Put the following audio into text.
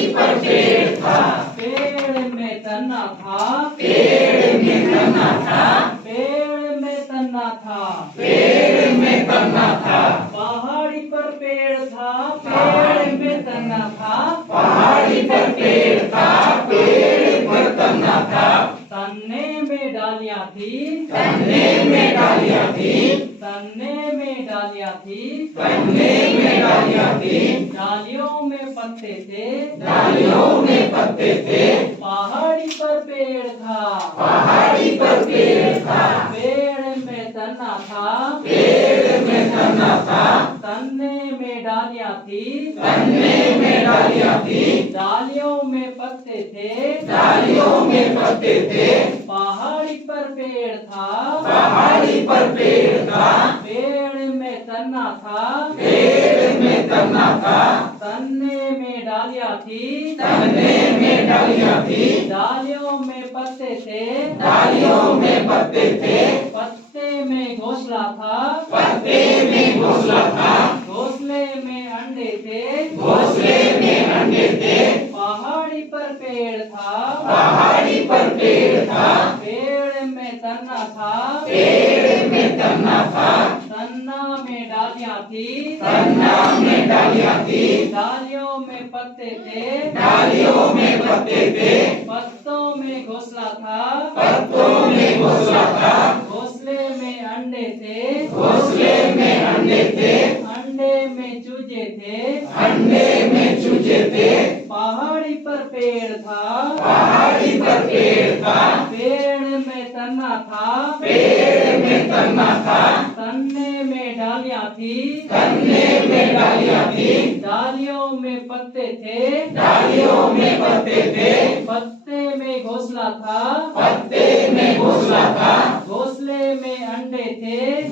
पहाड़ी पर पेड़ था, पेड़ में तना था, पेड़ में तना था, पेड़ में तना था, पेड़ में तना था, पहाड़ी पर पेड़ था, पेड़ में तना था, पहाड़ी पर पेड़ था, पेड़ पर तना था, तन्ने में डालियां थी, तन्ने में डालियां थी, तन्ने में डालियां थी, तन्ने में डालियां थी, डालियों में पत्ते थे, डालियों में पत्ते थे, पहाड़ी पर पेड़ था, पहाड़ी पर पेड़ था, पेड़ में तना था, पेड़ में तना था, तन्ने में डालियां थी, तन्ने में डालियां थी, डालियों में पत्ते थे, डालियों में पत्ते थे, पहाड़ी पर पेड़ था, पहाड़ी पर पेड़ था, पेड़ में तना था, पेड़ में तना था, तन्ने में डालियां थी, तन्ने में डालियां थी, डालियों में पत्ते थे, डालियों में पत्ते थे, पत्ते में घोंसला था, पत्ते में घोंसला था, घोंसले में अंडे थे, घोंसले में अंडे थे, पहाड़ी पर पेड़ था, पहाड़ी पर पेड़ था, पेड़ में तना था, पेड़ में तना था, तन्ना में डालियां थी, तन्ना में डालियां थी, डालियों में पत्ते थे, डालियों में पत्ते थे, पत्तों में घोंसला था, पत्तों में घोंसला था, घोंसले में अंडे थे, घोंसले में अंडे थे, अंडे में चूजे थे, अंडे में चूजे थे, पहाड़ी पर पेड़ था, पहाड़ी पर पेड़ था, पेड़ में तना था, पेड़ में तना था, तन्ने में डालियां थी, तन्ने में डालियां थी, डालियों में पत्ते थे, डालियों में पत्ते थे, पत्ते में घोंसला था, पत्ते में घोंसला था, घोंसले में अंडे थे,